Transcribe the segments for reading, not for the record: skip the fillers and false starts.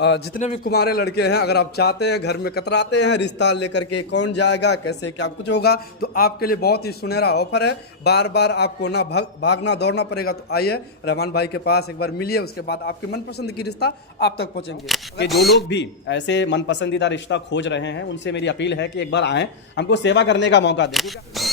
जितने भी कुमारे लड़के हैं, अगर आप चाहते हैं, घर में कतराते हैं रिश्ता लेकर के कौन जाएगा कैसे क्या कुछ होगा, तो आपके लिए बहुत ही सुनहरा ऑफर है। बार बार आपको ना भागना दौड़ना पड़ेगा। तो आइए रहमान भाई के पास एक बार मिलिए, उसके बाद आपके मनपसंद की रिश्ता आप तक पहुंचेंगे। कि जो लोग भी ऐसे मन पसंदीदा रिश्ता खोज रहे हैं उनसे मेरी अपील है कि एक बार आएँ, हमको सेवा करने का मौका दें।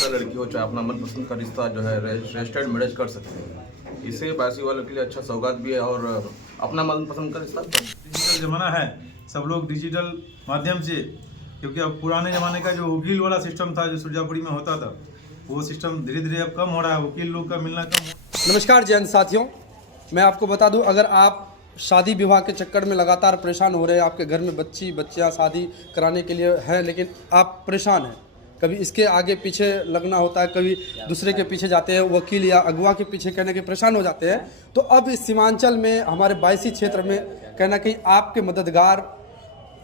लड़की हो चाहे अपना मनपसंद का रिश्ता जो है रजिस्टर्ड मैरिज कर सकते हैं। इससे बासी वालों के लिए अच्छा सौगात भी है और अपना मनपसंद का रिश्ता। डिजिटल ज़माना है, सब लोग डिजिटल माध्यम से, क्योंकि अब पुराने ज़माने का जो वकील वाला सिस्टम था जो सुरजापुरी में होता था, वो सिस्टम धीरे धीरे अब कम हो रहा है, वकील लोग का मिलना कम। नमस्कार जैन साथियों, मैं आपको बता दूं, अगर आप शादी विवाह के चक्कर में लगातार परेशान हो रहे हैं, आपके घर में बच्चियां शादी कराने के लिए हैं, लेकिन आप परेशान हैं, कभी इसके आगे पीछे लगना होता है, कभी दूसरे के पीछे जाते हैं, वकील या अगवा के पीछे कहने के परेशान हो जाते हैं, तो अब इस सीमांचल में हमारे बायसी क्षेत्र में कहना कि आपके मददगार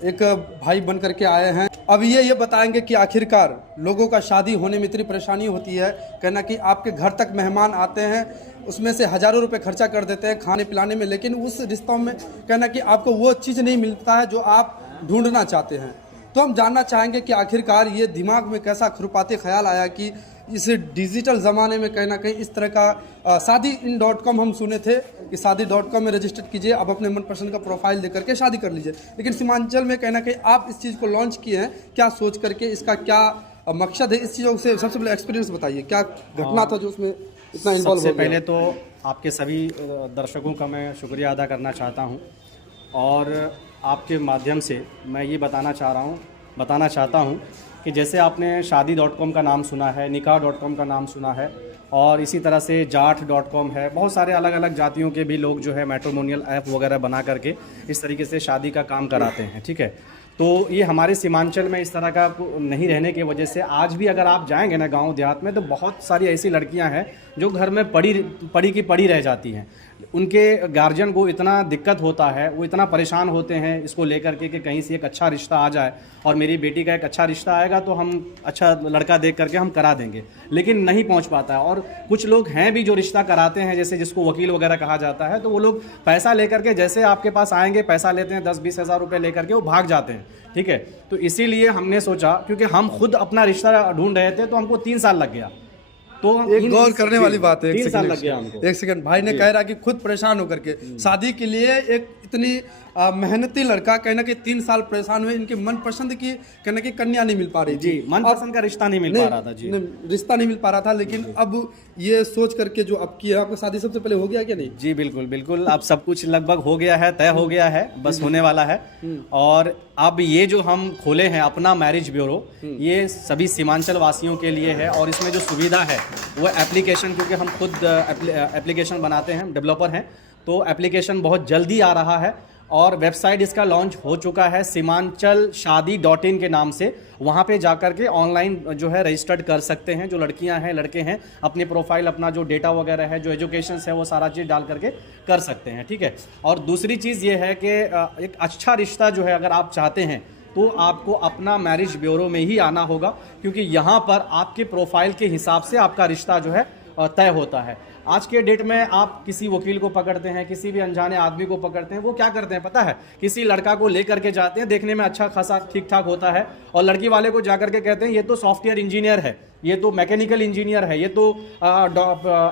एक भाई बन करके आए हैं। अब ये बताएंगे कि आखिरकार लोगों का शादी होने में इतनी परेशानी होती है, कहना कि आपके घर तक मेहमान आते हैं, उसमें से हज़ारों रुपए खर्चा कर देते हैं खाने पिलाने में, लेकिन उस रिश्तों में कहना कि आपको वो चीज़ नहीं मिलता है जो आप ढूंढना चाहते हैं। तो हम जानना चाहेंगे कि आखिरकार ये दिमाग में कैसा खुरपाते ख्याल आया कि इस डिजिटल ज़माने में कहीं ना कहीं इस तरह का शादी.com हम सुने थे कि शादी.com में रजिस्टर कीजिए, आप अपने मनपसंद का प्रोफाइल दे करके शादी कर लीजिए, लेकिन सीमांचल में कहीं ना कहीं आप इस चीज़ को लॉन्च किए हैं, क्या सोच करके, इसका क्या मकसद है, इस चीज़ों से सबसे पहले एक्सपीरियंस बताइए, क्या घटना था जो उसमें इतना इन्वॉल्व हो गया? पहले तो आपके सभी दर्शकों का मैं शुक्रिया अदा करना चाहता हूँ और आपके माध्यम से मैं ये बताना चाहता हूँ कि जैसे आपने शादी.com का नाम सुना है, निकाह.com का नाम सुना है और इसी तरह से जाट.com है, बहुत सारे अलग अलग जातियों के भी लोग जो है मैट्रिमोनियल ऐप वगैरह बना करके इस तरीके से शादी का काम कराते हैं। ठीक है, तो ये हमारे सीमांचल में इस तरह का नहीं रहने की वजह से आज भी अगर आप जाएंगे ना गांव देहात में, तो बहुत सारी ऐसी लड़कियां हैं जो घर में पड़ी रह जाती हैं। उनके गार्जियन को इतना दिक्कत होता है, वो इतना परेशान होते हैं इसको लेकर के कि कहीं से एक अच्छा रिश्ता आ जाए और मेरी बेटी का एक अच्छा रिश्ता आएगा तो हम अच्छा लड़का देख करके हम करा देंगे, लेकिन नहीं पहुंच पाता है। और कुछ लोग हैं भी जो रिश्ता कराते हैं, जैसे जिसको वकील वगैरह कहा जाता है, तो वो लोग पैसा लेकर के जैसे आपके पास आएंगे, पैसा लेते हैं 10-20 हज़ार रुपये लेकर के वो भाग जाते हैं। ठीक है, तो इसीलिए हमने सोचा, क्योंकि हम खुद अपना रिश्ता ढूंढ रहे थे तो हमको 3 साल लग गया। तो एक गौर करने वाली बात है, 3 साल लग गया हमको। एक सेकंड, भाई ने कह रहा कि खुद परेशान होकर के शादी के लिए एक इतनी मेहनती लड़का कहना कि 3 साल परेशान हुए, इनकी मनपसंद की कहना कि कन्या नहीं मिल पा रही जी, मनपसंद का रिश्ता नहीं मिल पा रहा था जी, रिश्ता नहीं मिल पा रहा था, लेकिन अब ये सोच करके जो अब किया, आपको शादी सबसे पहले हो गया क्या? नहीं जी, बिल्कुल बिल्कुल, अब सब कुछ लगभग हो गया है, तय हो गया है, बस होने वाला है। और अब ये जो हम खोले हैं अपना मैरिज ब्यूरो, ये सभी सीमांचल वासियों के लिए है और इसमें जो सुविधा है वो एप्लीकेशन, क्योंकि हम खुद एप्लीकेशन बनाते हैं, डेवलपर हैं, तो एप्लीकेशन बहुत जल्दी आ रहा है और वेबसाइट इसका लॉन्च हो चुका है सीमांचल शादी.in के नाम से। वहाँ पे जाकर के ऑनलाइन जो है रजिस्टर्ड कर सकते हैं, जो लड़कियां हैं लड़के हैं, अपनी प्रोफाइल, अपना जो डेटा वगैरह है, जो एजुकेशन है, वो सारा चीज़ डाल करके कर सकते हैं। ठीक है, और दूसरी चीज़ ये है कि एक अच्छा रिश्ता जो है अगर आप चाहते हैं तो आपको अपना मैरिज ब्यूरो में ही आना होगा, क्योंकि यहाँ पर आपके प्रोफाइल के हिसाब से आपका रिश्ता जो है तय होता है। आज के डेट में आप किसी वकील को पकड़ते हैं, किसी भी अनजाने आदमी को पकड़ते हैं, वो क्या करते हैं पता है, किसी लड़का को लेकर के जाते हैं, देखने में अच्छा खासा ठीक ठाक होता है, और लड़की वाले को जाकर के कहते हैं ये तो सॉफ्टवेयर इंजीनियर है, ये तो मैकेनिकल इंजीनियर है, ये तो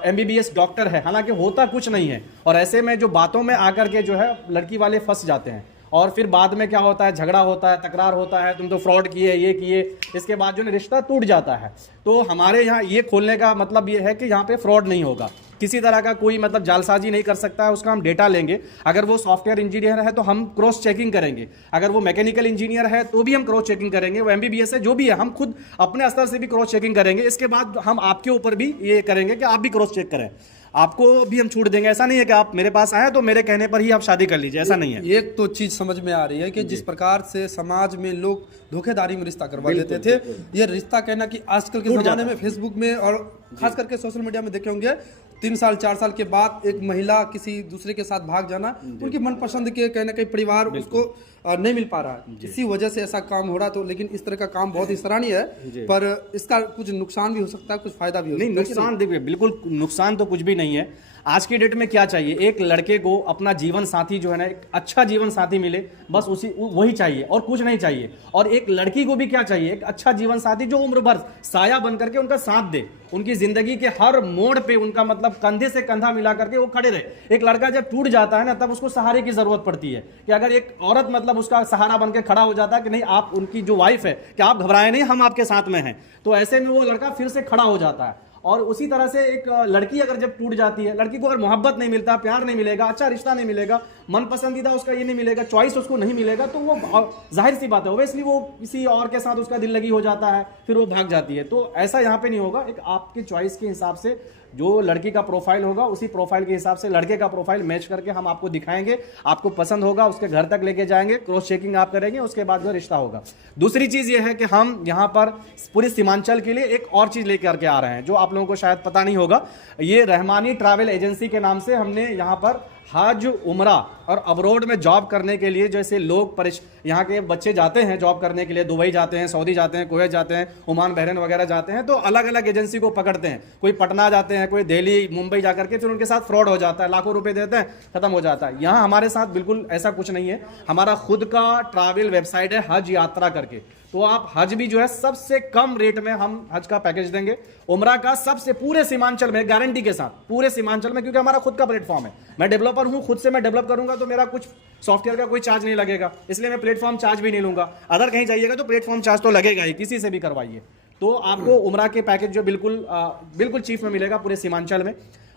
MBBS डॉक्टर है, हालांकि होता कुछ नहीं है। और ऐसे में जो बातों में आकर के जो है लड़की वाले फंस जाते हैं और फिर बाद में क्या होता है, झगड़ा होता है, तकरार होता है, तुम तो फ्रॉड किए, ये किए, इसके बाद जो रिश्ता टूट जाता है। तो हमारे यहाँ ये खोलने का मतलब ये है कि यहाँ पे फ्रॉड नहीं होगा, किसी तरह का कोई मतलब जालसाजी नहीं कर सकता है। उसका हम डेटा लेंगे, अगर वो सॉफ्टवेयर इंजीनियर है तो हम क्रॉस चेकिंग करेंगे, अगर वो मैकेनिकल इंजीनियर है तो भी हम क्रॉस चेकिंग करेंगे, वो MBBS है, जो भी है, हम खुद अपने स्तर से भी क्रॉस चेकिंग करेंगे। इसके बाद हम आपके ऊपर भी ये करेंगे कि आप भी क्रॉस चेक करें, आपको भी हम छूट देंगे। ऐसा नहीं है कि आप मेरे पास आए तो मेरे कहने पर ही आप शादी कर लीजिए, ऐसा नहीं है। एक तो चीज समझ में आ रही है कि जिस प्रकार से समाज में लोग धोखेधारी में रिश्ता करवा देते थे, ये रिश्ता कहना कि आजकल के जमाने में फेसबुक में और खास करके सोशल मीडिया में देखे होंगे, 3 साल 4 साल के बाद एक महिला किसी दूसरे के साथ भाग जाना, उनकी मनपसंद के कहना कहीं परिवार उसको नहीं मिल पा रहा है, इसी वजह से ऐसा काम हो रहा। तो लेकिन इस तरह का काम बहुत ही सराहनीय है, पर इसका कुछ नुकसान भी हो सकता है, कुछ फायदा भी हो सकता है। नहीं, नुकसान देखिए, बिल्कुल नुकसान तो कुछ भी नहीं है। आज की डेट में क्या चाहिए, एक लड़के को अपना जीवन साथी जो है ना, एक अच्छा जीवन साथी मिले, बस वही चाहिए और कुछ नहीं चाहिए। और एक लड़की को भी क्या चाहिए, एक अच्छा जीवन साथी जो उम्र भर साया बन करके उनका साथ दे, उनकी जिंदगी के हर मोड़ पे उनका मतलब कंधे से कंधा मिला करके वो खड़े रहे। एक लड़का जब टूट जाता है ना, तब उसको सहारे की जरूरत पड़ती है कि अगर एक औरत मतलब उसका सहारा बन के खड़ा हो जाता है कि नहीं आप उनकी जो वाइफ है कि आप घबराए नहीं, हम आपके साथ में हैं, तो ऐसे में वो लड़का फिर से खड़ा हो जाता है। और उसी तरह से एक लड़की अगर जब टूट जाती है, लड़की को अगर मोहब्बत नहीं मिलता, प्यार नहीं मिलेगा, अच्छा रिश्ता नहीं मिलेगा, मन पसंदीदा उसका ये नहीं मिलेगा, चॉइस उसको नहीं मिलेगा, तो वो जाहिर सी बात है ओब्वियसली वो किसी और के साथ उसका दिल लगी हो जाता है, फिर वो भाग जाती है। तो ऐसा यहाँ पे नहीं होगा। एक आपकी चॉइस के हिसाब से जो लड़की का प्रोफाइल होगा, उसी प्रोफाइल के हिसाब से लड़के का प्रोफाइल मैच करके हम आपको दिखाएंगे, आपको पसंद होगा, उसके घर तक लेके जाएंगे, क्रॉस चेकिंग आप करेंगे, उसके बाद जो रिश्ता होगा। दूसरी चीज ये है कि हम यहाँ पर पूरे सीमांचल के लिए एक और चीज लेकर के आ रहे हैं जो आप लोगों को शायद पता नहीं होगा। ये रहमानी ट्रैवल एजेंसी के नाम से हमने यहाँ पर हज, उमरा और अब्रॉड में जॉब करने के लिए, जैसे लोग यहाँ के बच्चे जाते हैं जॉब करने के लिए, दुबई जाते हैं, सऊदी जाते हैं, कुवैत जाते हैं, ओमान, बहरीन वगैरह जाते हैं, तो अलग अलग एजेंसी को पकड़ते हैं। कोई पटना जाते हैं, कोई दिल्ली, मुंबई जाकर के, फिर उनके साथ फ्रॉड हो जाता है, लाखों रुपए देते हैं, खत्म हो जाता है। यहाँ हमारे साथ बिल्कुल ऐसा कुछ नहीं है। हमारा खुद का ट्रैवल वेबसाइट है हज यात्रा करके, तो आप हज भी जो है सबसे कम रेट में हम हज का पैकेज देंगे, उमरा का सबसे पूरे सीमांचल में गारंटी के साथ, पूरे सीमांचल में, क्योंकि हमारा खुद का प्लेटफॉर्म है। मैं डेवलपर हूं, खुद से मैं डेवलप करूंगा तो मेरा कुछ सॉफ्टवेयर का कोई चार्ज नहीं लगेगा, इसलिए मैं प्लेटफॉर्म चार्ज भी नहीं लूंगा। अदर कहीं जाइएगा तो प्लेटफॉर्म चार्ज तो लगेगा ही, किसी से भी करवाइए। तो आपको उमरा के पैकेज जो बिल्कुल चीफ में मिलेगा पूरे सीमांचल में।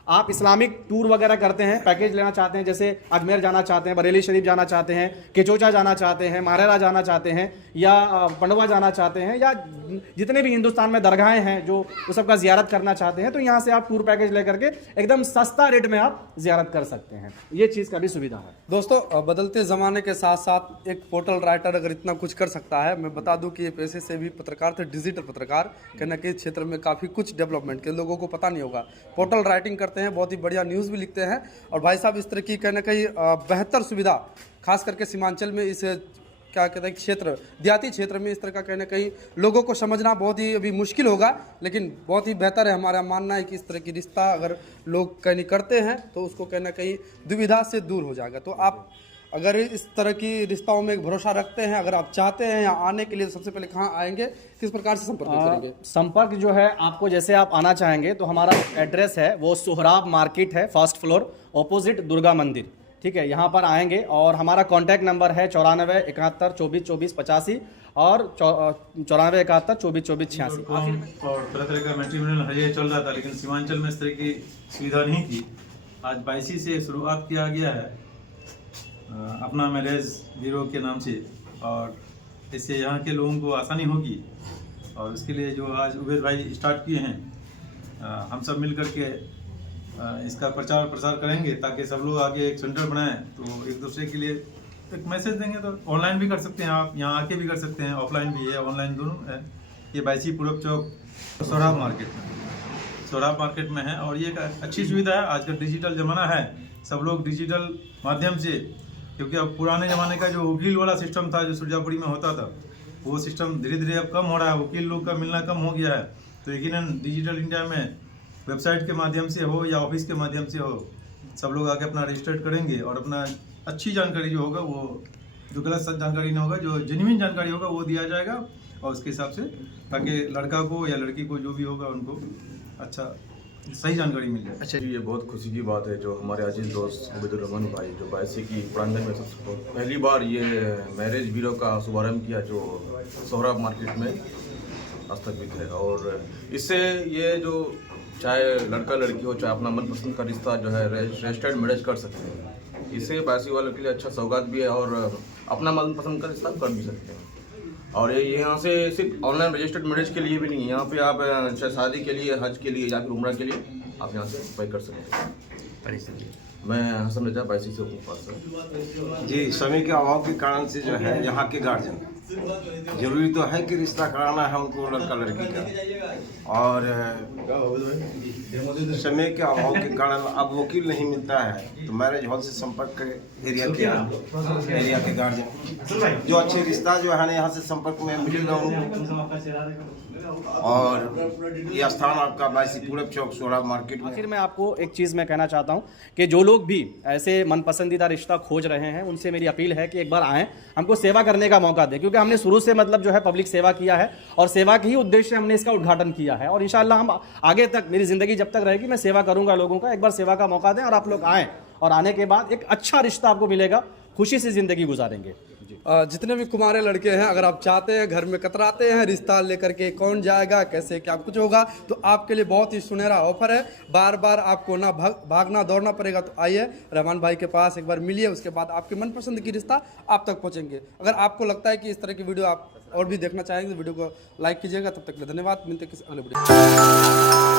आप इस्लामिक टूर वगैरह करते हैं, पैकेज लेना चाहते हैं, जैसे अजमेर जाना चाहते हैं, बरेली शरीफ जाना चाहते हैं, केचोचा जाना चाहते हैं, मारेरा जाना चाहते हैं, या पंडवा जाना चाहते हैं, या जितने भी हिंदुस्तान में दरगाहें हैं जो उस सबका जियारत करना चाहते हैं, तो यहाँ से आप टूर पैकेज लेकर के एकदम सस्ता रेट में आप जियारत कर सकते हैं। ये चीज़ का भी सुविधा है। दोस्तों, बदलते ज़माने के साथ साथ एक पोर्टल राइटर अगर इतना कुछ कर सकता है, मैं बता दूं कि ये पेशे से भी पत्रकार थे, डिजिटल पत्रकार, कहीं ना कहीं क्षेत्र में काफ़ी कुछ डेवलपमेंट के लोगों को पता नहीं होगा। पोर्टल राइटिंग करते हैं, बहुत ही बढ़िया न्यूज़ भी लिखते हैं, और भाई साहब इस तरह की कहीं ना कहीं बेहतर सुविधा, खास करके सीमांचल में, इस क्या कहते हैं क्षेत्र, देहाती क्षेत्र में इस तरह का कहीं ना कहीं लोगों को समझना बहुत ही अभी मुश्किल होगा, लेकिन बहुत ही बेहतर है। हमारा मानना है कि इस तरह की रिश्ता अगर लोग कहीं करते हैं तो उसको कहीं ना कहीं दुविधा से दूर हो जाएगा। तो आप अगर इस तरह की रिश्ताओं में भरोसा रखते हैं, अगर आप चाहते हैं यहाँ आने के लिए, सबसे पहले कहाँ आएंगे, किस प्रकार से संपर्क करेंगे? संपर्क जो है आपको, जैसे आप आना चाहेंगे तो हमारा एड्रेस है वो सोहराब मार्केट है, फर्स्ट फ्लोर, ऑपोजिट दुर्गा मंदिर, ठीक है। यहाँ पर आएंगे और हमारा कॉन्टैक्ट नंबर है 94 71 24 24 85 और 94 71 24 24 86। और तरह तरह का मैट्रिमोनियल हजे चल रहा था, लेकिन सीमांचल में इस तरह की सुविधा नहीं थी। आज 22 से शुरुआत किया गया है अपना मैरिज ब्यूरो के नाम से, और इससे यहाँ के लोगों को आसानी होगी। और उसके लिए जो आज उबेद भाई स्टार्ट किए हैं, हम सब मिल कर के इसका प्रचार प्रसार करेंगे ताकि सब लोग आगे एक सेंटर बनाएं, तो एक दूसरे के लिए एक मैसेज देंगे। तो ऑनलाइन भी कर सकते हैं, आप यहाँ आके भी कर सकते हैं, ऑफलाइन भी है, ऑनलाइन दोनों है। ये 22 पूरब चौक सोहराब मार्केट में है, और ये एक अच्छी सुविधा है। आज का डिजिटल ज़माना है, सब लोग डिजिटल माध्यम से, क्योंकि अब पुराने ज़माने का जो वकील वाला सिस्टम था जो सुरजापुरी में होता था, वो सिस्टम धीरे धीरे अब कम हो रहा है, वकील लोग का मिलना कम हो गया है। तो यकीनन डिजिटल इंडिया में वेबसाइट के माध्यम से हो या ऑफिस के माध्यम से हो, सब लोग आके अपना रजिस्टर्ड करेंगे और अपना अच्छी जानकारी जो होगा, वो जो गलत जानकारी नहीं होगा, जो जेन्युइन जानकारी होगा वो दिया जाएगा, और उसके हिसाब से ताकि लड़का को या लड़की को जो भी होगा उनको अच्छा सही जानकारी मिल जाए। अच्छा, ये बहुत खुशी की बात है जो हमारे अजीज दोस्त उबैदुर्रहमान भाई जो 22 की प्रांगण में सबसे पहली बार ये मैरिज ब्यूरो का शुभारंभ किया, जो सोहराब मार्केट में स्थापित है। और इससे ये जो चाहे लड़का लड़की हो, चाहे अपना मनपसंद का रिश्ता जो है रजिस्टर्ड मैरिज कर सकते हैं। इससे 22 वालों के लिए अच्छा सौगात भी है, और अपना मनपसंद का रिश्ता कर भी सकते हैं। और ये यहाँ से सिर्फ ऑनलाइन रजिस्टर्ड मैरिज के लिए भी नहीं है, यहाँ पे आप चाहे शादी के लिए, हज के लिए या फिर उम्रा के लिए आप यहाँ से अप्लाई कर सकते हैं। मैं हसन रजा 22 से हूँ पास जी। समय के अभाव के कारण से जो है यहाँ के गार्जियन, जरूरी तो है कि रिश्ता कराना है उनको लड़का लड़की का, और समय के अभाव के कारण अब वकील नहीं मिलता है, तो मैरिज हॉल से संपर्क करें। एरिया के गार्जियन जो अच्छे रिश्ता जो है ना यहाँ से संपर्क में मिलेगा उनको। और ये स्थान आपका बाईसी पूरब चौक सोहराब मार्केट में। आखिर में आपको एक चीज़ मैं कहना चाहता हूँ कि जो लोग भी ऐसे मन पसंदीदा रिश्ता खोज रहे हैं उनसे मेरी अपील है कि एक बार आएँ, हमको सेवा करने का मौका दें, क्योंकि हमने शुरू से मतलब जो है पब्लिक सेवा किया है और सेवा के ही उद्देश्य से हमने इसका उद्घाटन किया है और इंशाल्लाह हम आगे तक, मेरी ज़िंदगी जब तक रहेगी मैं सेवा करूँगा लोगों का। एक बार सेवा का मौका दें और आप लोग आएँ और आने के बाद एक अच्छा रिश्ता आपको मिलेगा, खुशी से ज़िंदगी गुजारेंगे। जितने भी कुमारे लड़के हैं, अगर आप चाहते हैं, घर में कतराते हैं रिश्ता लेकर के कौन जाएगा कैसे क्या कुछ होगा, तो आपके लिए बहुत ही सुनहरा ऑफर है। बार बार आपको ना भागना दौड़ना पड़ेगा। तो आइए रहमान भाई के पास एक बार मिलिए, उसके बाद आपके मनपसंद की रिश्ता आप तक पहुंचेंगे। अगर आपको लगता है कि इस तरह की वीडियो आप और भी देखना चाहेंगे तो वीडियो को लाइक कीजिएगा। तब तक के लिए धन्यवाद, मिलते हैं किसी अगले वीडियो।